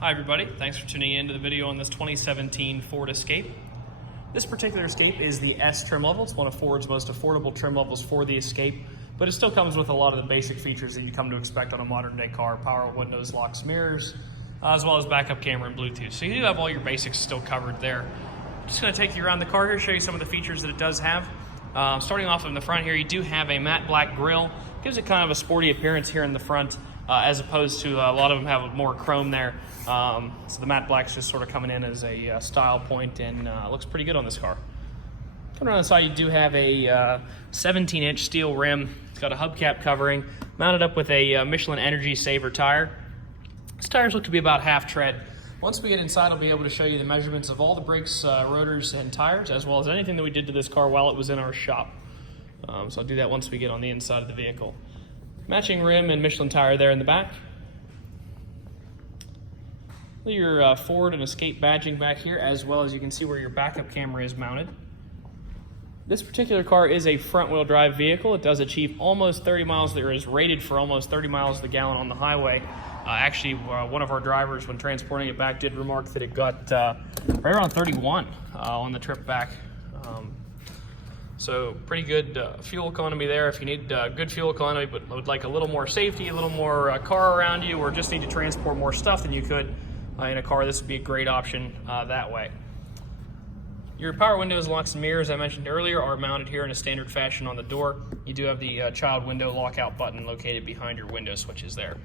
Hi everybody, thanks for tuning in to the video on this 2017 Ford Escape. This particular Escape is the S trim level. It's one of Ford's most affordable trim levels for the Escape, but it still comes with a lot of the basic features that you come to expect on a modern day car: power windows, locks, mirrors, as well as backup camera and Bluetooth. So you do have all your basics still covered there. I'm just going to take you around the car here, show you some of the features that it does have. Starting off in the front here, you do have a matte black grille. Gives it kind of a sporty appearance here in the front, as opposed to a lot of them have more chrome there. So the matte black's just sort of coming in as a style point, and looks pretty good on this car. Coming around the side, you do have a 17-inch steel rim. It's got a hubcap covering, mounted up with a Michelin Energy Saver tire. These tires look to be about half tread. Once we get inside, I'll be able to show you the measurements of all the brakes, rotors, and tires, as well as anything that we did to this car while it was in our shop. So I'll do that once we get on the inside of the vehicle. Matching rim and Michelin tire there in the back. Your Ford and Escape badging back here, as well as you can see where your backup camera is mounted. This particular car is a front-wheel drive vehicle. It does achieve almost 30 miles. There is rated for almost 30 miles to the gallon on the highway. Actually, one of our drivers, when transporting it back, did remark that it got right around 31 on the trip back. So pretty good fuel economy there. If you need good fuel economy but would like a little more safety, a little more car around you, or just need to transport more stuff than you could in a car, this would be a great option that way. Your power windows, locks, and mirrors, I mentioned earlier, are mounted here in a standard fashion on the door. You do have the child window lockout button located behind your window switches there.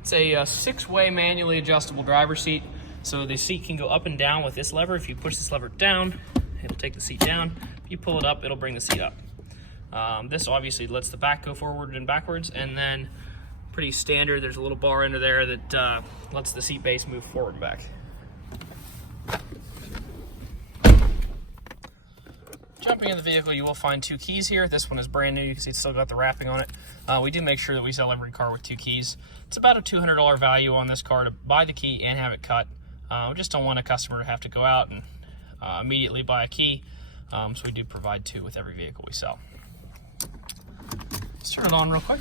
It's a 6-way manually adjustable driver's seat, so the seat can go up and down with this lever. If you push this lever down, it'll take the seat down. If you pull it up, it'll bring the seat up. This obviously lets the back go forward and backwards, and then pretty standard, there's a little bar under there that lets the seat base move forward and back. Jumping in the vehicle, you will find 2 keys here. This one is brand new. You can see it's still got the wrapping on it. We do make sure that we sell every car with 2 keys. It's about a $200 value on this car to buy the key and have it cut. We just don't want a customer to have to go out and immediately buy a key. So we do provide 2 with every vehicle we sell. Let's turn it on real quick.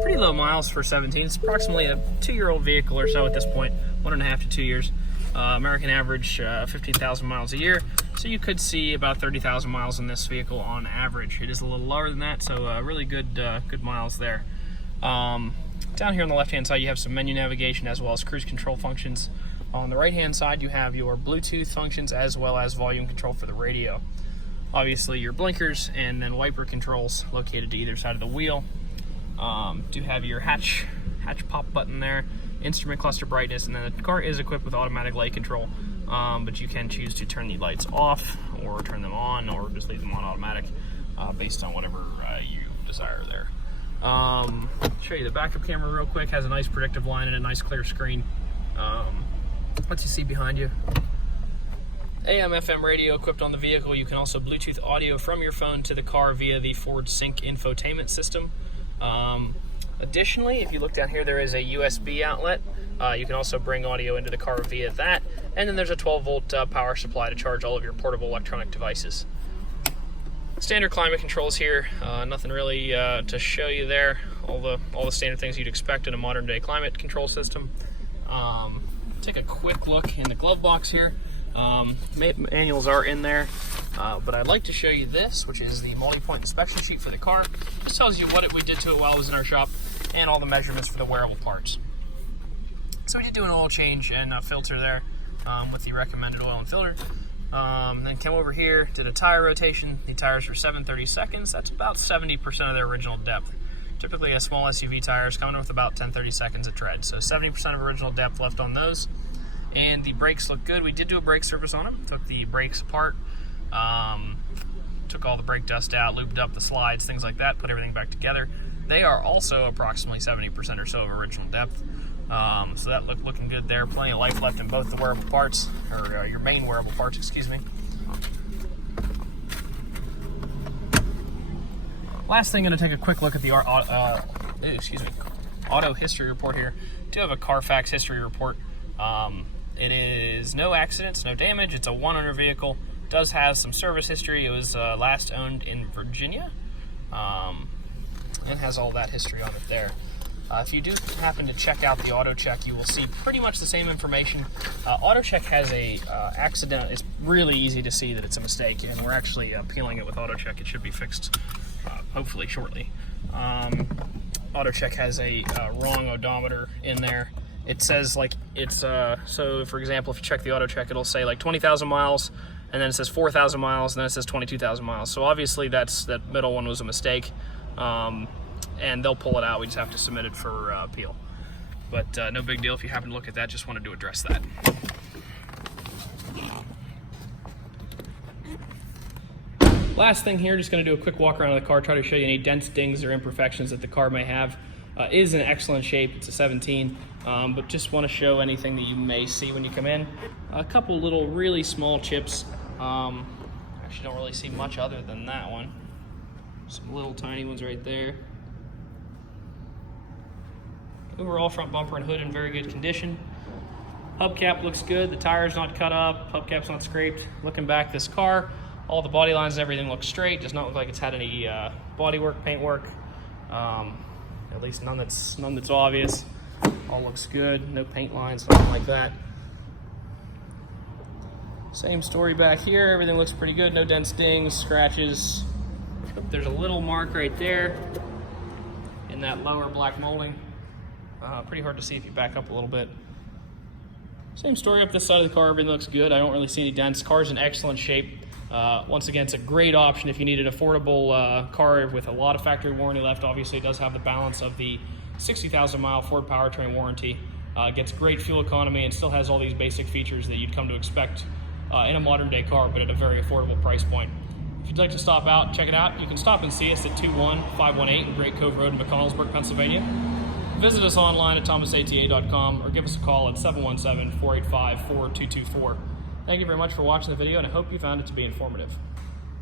Pretty low miles for 17. It's approximately a 2-year-old vehicle or so at this point, 1.5 to 2 years. American average 15,000 miles a year, so you could see about 30,000 miles in this vehicle on average. It is a little lower than that, so really good miles there. Down here on the left-hand side, you have some menu navigation as well as cruise control functions. On the right-hand side, you have your Bluetooth functions as well as volume control for the radio. Obviously, your blinkers and then wiper controls located to either side of the wheel. Do have your hatch pop button there, instrument cluster brightness, and then the car is equipped with automatic light control, but you can choose to turn the lights off or turn them on or just leave them on automatic based on whatever you desire there. Show you the backup camera real quick. Has a nice predictive line and a nice clear screen. What you see behind you. AM FM radio equipped on the vehicle. You can also Bluetooth audio from your phone to the car via the Ford Sync infotainment system. Additionally, if you look down here, there is a USB outlet. You can also bring audio into the car via that. And then there's a 12-volt power supply to charge all of your portable electronic devices. Standard climate controls here. Nothing really to show you there. All the standard things you'd expect in a modern day climate control system. Take a quick look in the glove box here. Manuals are in there, but I'd like to show you this, which is the multi-point inspection sheet for the car. This tells you what we did to it while it was in our shop and all the measurements for the wearable parts. So we did do an oil change and a filter there with the recommended oil and filter. Then came over here, did a tire rotation. The tires were 7/32. That's about 70% of their original depth. Typically a small SUV tire is coming with about 10/32 of tread, so 70% of original depth left on those. And the brakes look good. We did do a brake service on them. Took the brakes apart, took all the brake dust out, lubed up the slides, things like that, put everything back together. They are also approximately 70% or so of original depth. So that looking good there. Plenty of life left in both the wearable parts, or your main wearable parts, excuse me. Last thing, going to take a quick look at the auto history report here. Do have a Carfax history report. It is no accidents, no damage. It's a 1-owner vehicle. It does have some service history. It was last owned in Virginia. It has all that history on it there. If you do happen to check out the auto check, you will see pretty much the same information. Auto check has a accident. It's really easy to see that it's a mistake, and we're actually peeling it with auto check. It should be fixed hopefully shortly. Auto check has a wrong odometer in there. It says like it's so for example, if you check the auto check, it'll say like 20,000 miles, and then it says 4,000 miles, and then it says 22,000 miles. So obviously that middle one was a mistake, and they'll pull it out. We just have to submit it for appeal. But no big deal if you happen to look at that. Just wanted to address that. Last thing here, just going to do a quick walk around of the car, try to show you any dents, dings, or imperfections that the car may have. It is in excellent shape. It's a 17, but just want to show anything that you may see when you come in. A couple little really small chips. Actually don't really see much other than that one. Some little tiny ones right there. Overall, front bumper and hood in very good condition. Hubcap looks good. The tire's not cut up. Hubcap's not scraped. Looking back, this car, all the body lines and everything looks straight. Does not look like it's had any body work, paint work. At least none that's obvious. All looks good. No paint lines, nothing like that. Same story back here. Everything looks pretty good. No dents, dings, scratches. There's a little mark right there in that lower black molding. Pretty hard to see if you back up a little bit. Same story up this side of the car. Everything looks good. I don't really see any dents. Car's in excellent shape. Once again, it's a great option if you need an affordable car with a lot of factory warranty left. Obviously, it does have the balance of the 60,000 mile Ford powertrain warranty. Gets great fuel economy and still has all these basic features that you'd come to expect in a modern day car, but at a very affordable price point. If you'd like to stop out, check it out. You can stop and see us at 21518 Great Cove Road in McConnellsburg, Pennsylvania. Visit us online at thomasata.com or give us a call at 717-485-4224. Thank you very much for watching the video, and I hope you found it to be informative.